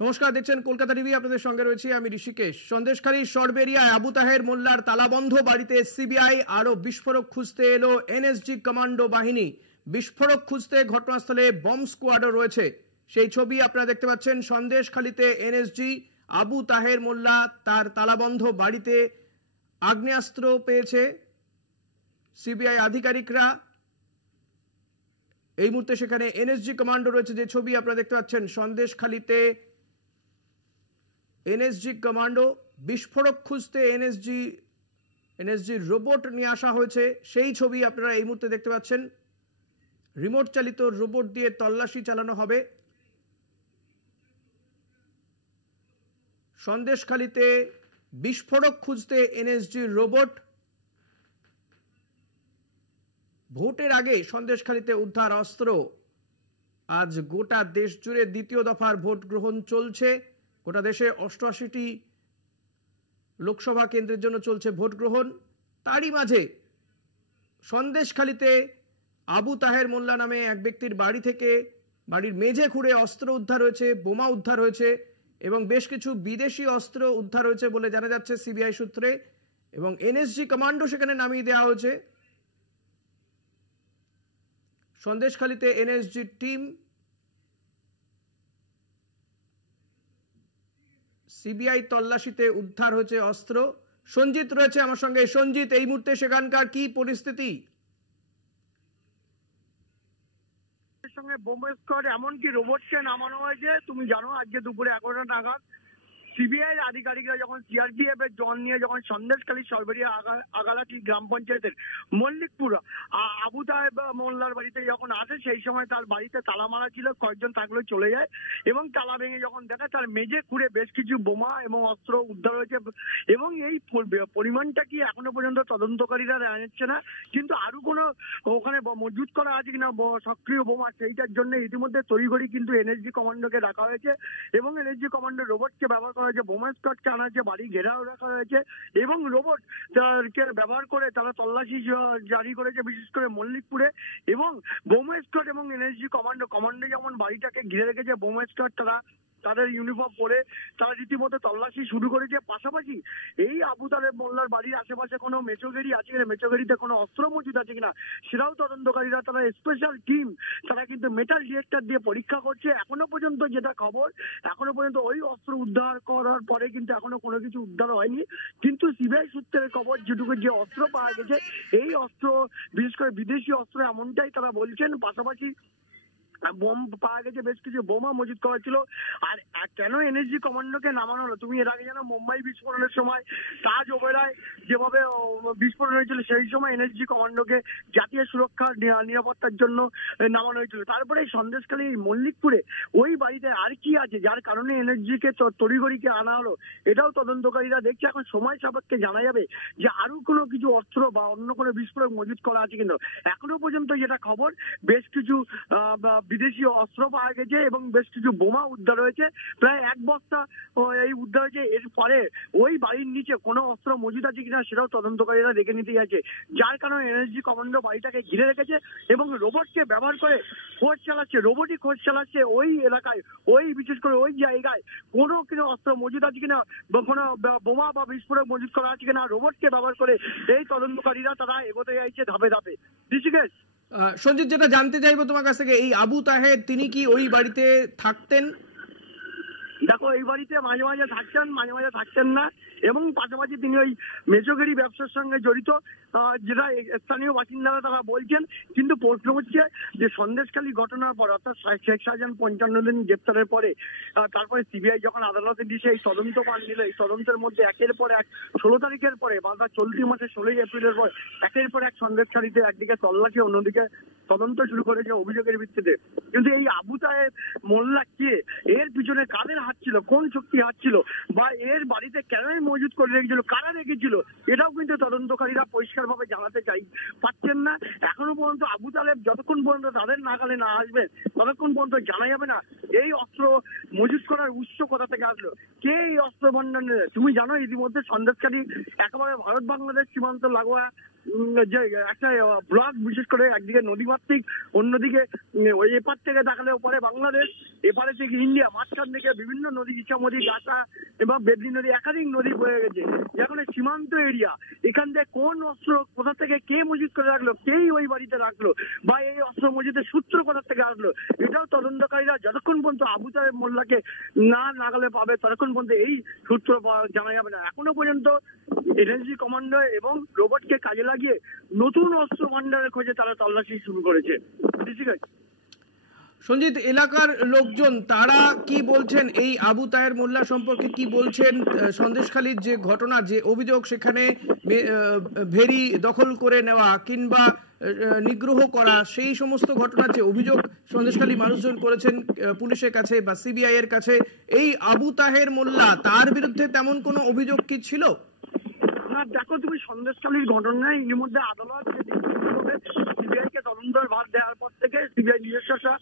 নমস্কার, দেখছেন কলকাতা টিভি। আপনাদের সঙ্গে রয়েছি আমি ঋষিকেশ। সন্দেশখালীর সরবেরিয়ায় আবু তাহের মোল্লার তালাবন্ধ বাড়িতে সিবিআই আরো বিস্ফোরক খুঁজতে এলো এনএসজি কমান্ডো বাহিনী। বিস্ফোরক খুঁজতে ঘটনাস্থলে বম্ব স্কোয়াডও রয়েছে। সেই ছবি আপনারা দেখতে পাচ্ছেন। সন্দেশখালীতে এনএসজি আবু তাহের মোল্লা তার তালাবন্ধ বাড়িতে আগ্নেয়াস্ত্র পেয়েছে সিবিআই আধিকারিকরা। এই মুহূর্তে সেখানে এনএসজি কমান্ডো রয়েছে। যে ছবি আপনারা দেখতে পাচ্ছেন, সন্দেশখালীতে এনএসজি কমান্ডো বিস্ফোরক খুঁজতে এনএসজি রোবট নিয়ে আসা হয়েছে। সেই ছবি আপনারা এই মুহূর্তে দেখতে পাচ্ছেন। রিমোট চালিত রোবট দিয়ে তল্লাশি চালানো হবে। সন্দেশখালীতে বিস্ফোরক খুঁজতে এনএসজি রোবট। ভোটের আগে সন্দেশখালীতে উদ্ধার অস্ত্র। আজ গোটা দেশ জুড়ে দ্বিতীয় দফার ভোট গ্রহণ চলছে। গোটা দেশে 88টি লোকসভা কেন্দ্রের জন্য চলছে ভোট গ্রহণ। তারই মাঝে সন্দেশখালীতে আবু তাহের মোল্লা নামে এক ব্যক্তির বাড়ি থেকে বাড়ির মেঝে খুঁড়ে অস্ত্র উদ্ধার হয়েছে, বোমা উদ্ধার হয়েছে এবং বেশ কিছু বিদেশি অস্ত্র উদ্ধার হয়েছে বলে জানা যাচ্ছে সিবিআই সূত্রে। এবং এনএসজি কমান্ডো সেখানে নামিয়ে দেওয়া হয়েছে। সন্দেশখালীতে এনএসজি টিম, সিবিআই তল্লাশিতে উদ্ধার হয়েছে অস্ত্র। সঞ্জিত রয়েছে আমার সঙ্গে। সঞ্জিত, এই মুহূর্তে সেখানকার কি পরিস্থিতি? সঙ্গে বোম্বে স্কোয়াড এমনকি রোবটকে নামানো হয়েছে। তুমি জানো আজকে দুপুরে 11টা নাগাদ সিবিআই আধিকারিকরা যখন সিআরপিএফ এর জন নিয়ে যখন সন্দেশখালী সরবেরিয়া আগালাটি গ্রাম পঞ্চায়েতের মল্লিকপুর আবু তাহের মোল্লার বাড়িতে যখন আসে, সেই সময় তার বাড়িতে তালা মারা ছিল। কয়েকজন থাকলে চলে যায় এবং তালা ভেঙে যখন দেখে তার মেঝে খুঁড়ে বেশ কিছু বোমা এবং অস্ত্র উদ্ধার হয়েছে। এবং এই পরিমাণটা কি এখনো পর্যন্ত তদন্তকারীরা জানাচ্ছে না, কিন্তু আরো কোনো ওখানে মজুত করা আছে কিনা সক্রিয় বোমা, সেইটার জন্য ইতিমধ্যে তড়িঘড়ি কিন্তু এনএসজি কমান্ডোকে রাখা হয়েছে এবং এনএসজি কমান্ডো রোবটকে ব্যবহার করা হয়েছে, বোমা স্কোয়াডকে আনা হয়েছে, বাড়ি ঘেরাও রাখা হয়েছে এবং রোবট কে ব্যবহার করে তারা তল্লাশি জারি করেছে, বিশেষ করে মল্লিকপুরে। এবং বোমা স্কোয়াড এবং এনএসজি কমান্ডো যেমন বাড়িটাকে ঘিরে রেখেছে, বোমা স্কোয়াড তারা তাদের ইউনিফর্ম পরে তারা রীতিমতো তল্লাশি শুরু করেছে। পাশাপাশি এই আবু তাহের মোল্লার বাড়ির আশেপাশে কোনো মেচোগেরি আছে কিনা, মেচোগেরিতে কোনো অস্ত্র মজুদ আছে কিনা, সেটাও তদন্তকারীরা তারা স্পেশাল টিম তারা কিন্তু মেটাল ডিটেক্টর দিয়ে পরীক্ষা করছে। এখনো পর্যন্ত যেটা খবর, এখনো পর্যন্ত ওই অস্ত্র উদ্ধার করার পরে কিন্তু এখনো কোনো কিছু উদ্ধার হয়নি। কিন্তু সিবিআই সূত্রের খবর যেটুকু, যে অস্ত্র পাওয়া গেছে এই অস্ত্র বিশেষ করে বিদেশি অস্ত্র এমনটাই তারা বলছেন। পাশাপাশি বোম পাওয়া গেছে, বেশ কিছু বোমা মজুত করা ছিল। আর কেন এনএসজি কমান্ডোকে নামানো হলো, তুমি এর আগে জানো মুম্বাই বিস্ফোরণের সময় তাজ ওবেরায় যেভাবে বিস্ফোরণ হয়েছিল, সেই সময় এনএসজি কমান্ডোকে জাতীয় সুরক্ষা নিরাপত্তার জন্য নামানো হয়েছিল। তারপরে সন্দেশখালী মল্লিকপুরে ওই বাড়িতে আর কি আছে যার কারণে এনএসজিকে তড়িঘড়িকে আনা হলো, এটাও তদন্তকারীরা দেখছে। এখন সময় সাপেক্ষে জানা যাবে যে আরো কোনো কিছু অস্ত্র বা অন্য কোনো বিস্ফোরক মজুত করা আছে। কিন্তু এখনো পর্যন্ত যেটা খবর, বেশ কিছু বিদেশি অস্ত্র পাওয়া গেছে এবং বেশ কিছু বোমা উদ্ধার হয়েছে, প্রায় 1 বস্তা এই উদ্ধার হয়েছে। এরপরে ওই বাড়ির নিচে কোনো অস্ত্র মজুদ আছে কিনা সেটাও তদন্তকারীরা দেখে নিতে যাচ্ছে, যার কারণে এনএসজি কমান্ডো বাড়িটাকে ঘিরে রেখেছে এবং রোবটকে ব্যবহার করে খোঁজ চালাচ্ছে, রোবটই খোঁজ চালাচ্ছে ওই এলাকায়, ওই বিশেষ করে ওই জায়গায় কোনো অস্ত্র মজুদ আছে কিনা, কোনো বোমা বা বিস্ফোরক মজুদ করা আছে কিনা, রোবটকে ব্যবহার করে এই তদন্তকারীরা তারা এগোতে যাচ্ছে ধাপে ধাপে। ঋষিকেশ, সঞ্জিত, যেটা জানতে চাইবো তোমার কাছ থেকে, এই আবু তাহের তিনি কি ওই বাড়িতে থাকতেন? দেখো, এই বাড়িতে মাঝে মাঝে থাকতেন, মাঝে মাঝে থাকতেন না এবং পাশাপাশি তিনি ওই মেচোগেরি ব্যবসার সঙ্গে জড়িত, যেটা স্থানীয় বাসিন্দারা তারা বলছেন। কিন্তু প্রশ্ন হচ্ছে যে সন্দেশখালী ঘটনার পর, অর্থাৎ শেখ শাহজাহান 55 দিন গ্রেপ্তারের পরে তারপরে সিবিআই যখন আদালতে দিয়েছে এই তদন্ত পান নিল, এই তদন্তের মধ্যে একের পর এক 16 তারিখের পরে বা চলতি মাসে 16 এপ্রিলের পর একের পর এক সন্দেশখালীতে একদিকে তল্লাশি, অন্যদিকে তদন্ত শুরু করেছে অভিযোগের ভিত্তিতে। কিন্তু এই আবু তাহের মোল্লা কে, এর পিছনে কাদের হাত ছিল, কোন শক্তি হাত ছিল, বা এর বাড়িতে কেনই মজুদ করে রেখেছিল, কারা রেখেছিল, এটাও কিন্তু তদন্তকারীরা পরিষ্কারভাবে জানাতে পারছে দিচ্ছেন না। এখনো পর্যন্ত আবু তালেব যতক্ষণ পর্যন্ত তাদের নাগালে না আসবেন ততক্ষণ পর্যন্ত জানা যাবে না এই অস্ত্র মজুত করার উৎস কোথা থেকে আসলো, কে এই অস্ত্র বন্টন। তুমি জানো ইতিমধ্যে সন্দেশকারী একেবারে ভারত বাংলাদেশ সীমান্ত লাগোয়া যে একটা ব্লক, বিশেষ করে একদিকে নদীমাতৃক, অন্যদিকে ওই এপার থেকে দেখালে ওপারে বাংলাদেশ, এপারে থেকে ইন্ডিয়া, মাঝখান থেকে বিভিন্ন নদী, ইছামতি, গাছা এবং বেদনী নদী, একাধিক নদী বয়ে গেছে। যেখানে সীমান্ত এরিয়া, এখান থেকে কোন অস্ত্র কোথা থেকে কে মজুত করে রাখলো, কেই ওই বাড়িতে রাখলো, বা এই অস্ত্র মজুদের সূত্র কোথা থেকে আসলো, এটাও তদন্তকারীরা যতক্ষণ পর্যন্ত আবু তালেব মোল্লাকে না নাগালে পাবে ততক্ষণ পর্যন্ত এই সূত্র জানা যাবে না। এখনো পর্যন্ত এনএসজি কমান্ডো এবং রোবটকে কাজে লাগিয়ে নতুন অস্ত্র ভান্ডারের খোঁজে তারা তল্লাশি শুরু করেছে। ঠিক আছে সঞ্জিত, এলাকার লোকজন তারা কি বলছেন, এই আবু তাহের মোল্লা সম্পর্কে কি বলছেন? সন্দেশখালীর যে ঘটনা, যে অভিযোগ সেখানে ভেরি দখল করে নেওয়া কিংবা নিগ্রহ করা, সেই সমস্ত ঘটনার যে অভিযোগ সন্দেশখালী মানুষজন করেছেন পুলিশের কাছে বা সিবিআই এর কাছে, এই আবু তাহের মোল্লা তার বিরুদ্ধে তেমন কোনো অভিযোগ কি ছিল না? দেখো, তুমি সন্দেশখালীর ঘটনায় এর মধ্যে আদালত সিবিআই কে তদন্তের ভার দেওয়ার পর থেকে সিবিআই নিজস্ব একটা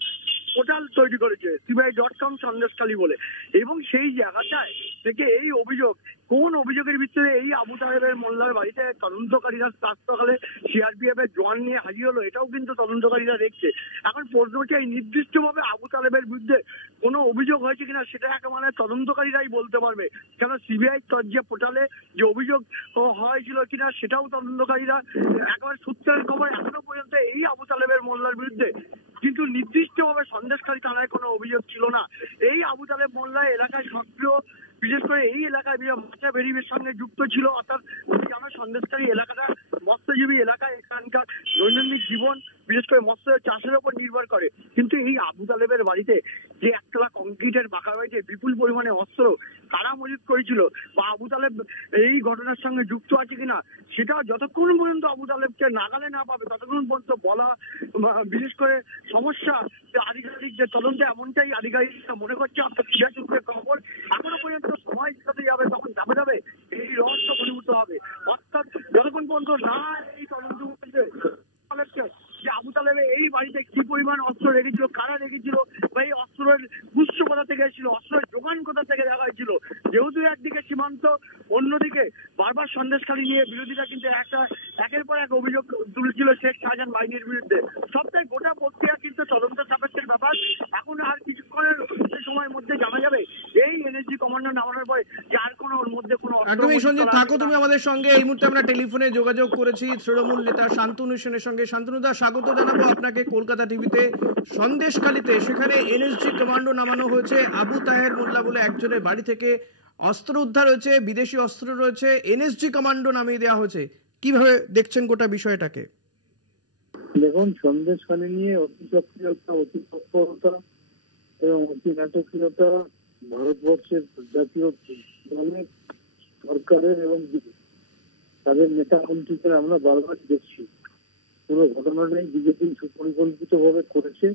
পোর্টাল তৈরি করেছে CBI.com সন্দেশখালী বলে, এবং সেই জায়গাটায় থেকে এই অভিযোগ, কোন অভিযোগের ভিত্তিতে এই আবু তাহেবের মোল্লার বাড়িতে তদন্তকারীরা প্রাতঃকালে সিআরপিএফ এর জওয়ান নিয়ে হাজির হলো, এটাও কিন্তু তদন্তকারীরা দেখছে। এখন প্রশ্ন হচ্ছে এই নির্দিষ্টভাবে আবু তালেবের বিরুদ্ধে কোনো অভিযোগ হয়েছে কিনা সেটা একেবারে তদন্তকারীরাই বলতে পারবে, কেন সিবিআই যে পোর্টালে যে অভিযোগ হয়েছিল কিনা সেটাও তদন্তকারীরা একেবারে সূত্রের খবর। এখনো পর্যন্ত এই আবু তালেবের মোল্লার বিরুদ্ধে কিন্তু নির্দিষ্টভাবে সন্দেশখালী থানায় কোনো অভিযোগ ছিল না। এই আবু তালেব মোল্লা এলাকায় সক্রিয়, বিশেষ করে এই এলাকায় মাছা বেরিবের সঙ্গে যুক্ত ছিল। অর্থাৎ আমার সন্দেশকারী এলাকাটা মৎস্যজীবী এলাকা, এখানকার দৈনন্দিন জীবন বিশেষ করে মৎস্য চাষের উপর নির্ভর করে। কিন্তু এই আবু তালেবের বাড়িতে যে একতলা কংক্রিটের বাঁকা বাড়িতে বিপুল পরিমাণে অস্ত্র কারা মজুত করেছিল বা আবু তালেব এই ঘটনার সঙ্গে যুক্ত আছে কিনা সেটা যতক্ষণ পর্যন্ত আবু তালেবকে নাগালে না পাবে ততক্ষণ পর্যন্ত বলা, বিশেষ করে সমস্যা আধিকারিকদের তদন্তে এমনটাই আধিকারিকরা মনে করছে। অর্থাৎ ক্রীড়া সূত্রের খবর এখনো পর্যন্ত সময় যত যাবে তখন যাবে এই রহস্য ঘনীভূত হবে। অর্থাৎ যতক্ষণ পর্যন্ত না এই তদন্ত যে আবু তালেবে এই বাড়িতে কি পরিমাণ অস্ত্র রেখেছিল, কারা রেখেছিল, বা এই অস্ত্রের উৎস কোথা থেকে এসেছিল, অস্ত্রের যোগান কোথা থেকে দেখা হয়েছিল। যেহেতু একদিকে সীমান্ত, অন্যদিকে বারবার সন্দেশখালী নিয়ে বিরোধীরা কিন্তু একের পর এক অভিযোগ তুলেছিল শেখ শাহজাহান বাহিনীর বিরুদ্ধে। সবটাই গোটা প্রক্রিয়া কিন্তু তদন্ত সাপেক্ষের ব্যাপার। এখন আর কিছুক্ষণের সময়ের মধ্যে জানা যাবে এই এনএসজি কমান্ডো নামানোর পরে যার কোনো ওর মধ্যে কোনো। একদমই সঞ্জিত, থাকো তুমি আমাদের সঙ্গে। এই মুহূর্তে আমরা টেলিফোনে যোগাযোগ করেছি তৃণমূল নেতা শান্তনু সেনের সঙ্গে। শান্তনুদা, স্বাগত জানাবো আপনাকে কলকাতা টিভিতে। সন্দেশখালীতে সেখানে এনএসজি কমান্ডো নামানো হয়েছে, আবু তাহের মোল্লা বলে একজনের বাড়ি থেকে অস্ত্র উদ্ধার হয়েছে, বিদেশি অস্ত্র রয়েছে, এনএসজি কমান্ডো নামিয়ে দেওয়া হয়েছে। কিভাবে দেখছেন গোটা বিষয়টাকে? দেখুন, সন্দেশখালী নিয়ে অতি সক্রিয়তা, অতি তৎপরতা এবং অতি নাটকীয়তা ভারতবর্ষের জাতীয় দলের, সরকারের এবং তাদের নেতা মন্ত্রীদের আমরা বারবার দেখছি। পুরো ঘটনাটাই বিজেপি সুপরিকল্পিত ভাবে করেছে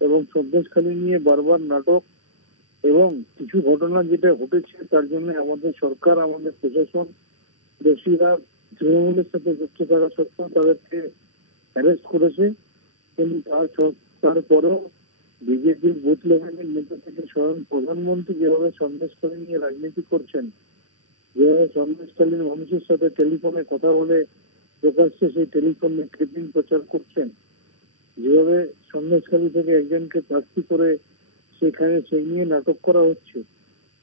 এবং সন্দেশখালী নিয়ে বারবার নাটক এবং কিছু ঘটনা যেটা ঘটেছে তার জন্য আমাদের সরকার, আমাদের প্রশাসন, দোষীরা তৃণমূলের সাথে যুক্ত থাকা সত্ত্বেও তাদেরকে অ্যারেস্ট করেছে। কিন্তু তারপরেও বিজেপির বুথ লেভেলের নেতা থেকে স্বয়ং প্রধানমন্ত্রী যেভাবে সন্দেশখালী নিয়ে রাজনীতি করছেন, যেভাবে সন্দেশখালীর মানুষের সাথে টেলিফোনে কথা বলে প্রকাশ্যে সেই টেলিফোনে ক্লিপিং প্রচার করছেন, যেভাবে সন্দেশখালী থেকে একজনকে প্রার্থী করে সেখানে সেই নিয়ে নাটক করা হচ্ছে,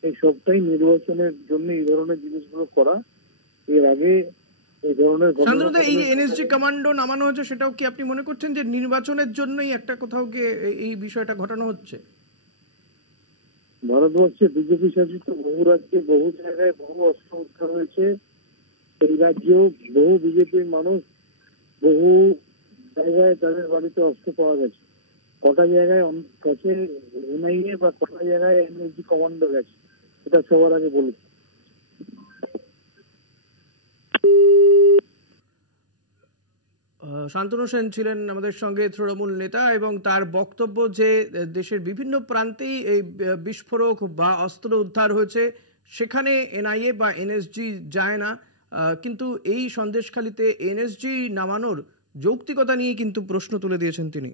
এই সবটাই নির্বাচনের জন্য এই ধরনের জিনিসগুলো করা। এর আগে এই ধরনের ঘটনা, এই এনএসজি কমান্ডো নামানো হচ্ছে, সেটাও কি আপনি মনে করছেন যে নির্বাচনের জন্যই একটা কোথাও গিয়ে এই বিষয়টা ঘটানো হচ্ছে? ভারতবর্ষে বিজেপি শাসিত বহু রাজ্যে, বহু জায়গায় বহু অস্ত্র উদ্ধার হয়েছে। এই রাজ্যেও বহু বিজেপির মানুষ বহু জায়গায় তাদের বাড়িতে অস্ত্র পাওয়া গেছে। কটা জায়গায় কাছে এনআইএ বা কটা জায়গায় এনএসজি কমান্ডো গেছে, এটা সবার আগে বলেছে। শান্তনু সেন ছিলেন আমাদের সঙ্গে, তৃণমূল নেতা, এবং তার বক্তব্য যে দেশের বিভিন্ন প্রান্তেই এই বিস্ফোরক বা অস্ত্র উদ্ধার হয়েছে, সেখানে এনআইএ বা এনএসজি যায় না, কিন্তু এই সন্দেশখালীতে এনএসজি নামানোর যৌক্তিকতা নিয়ে কিন্তু প্রশ্ন তুলে দিয়েছেন তিনি।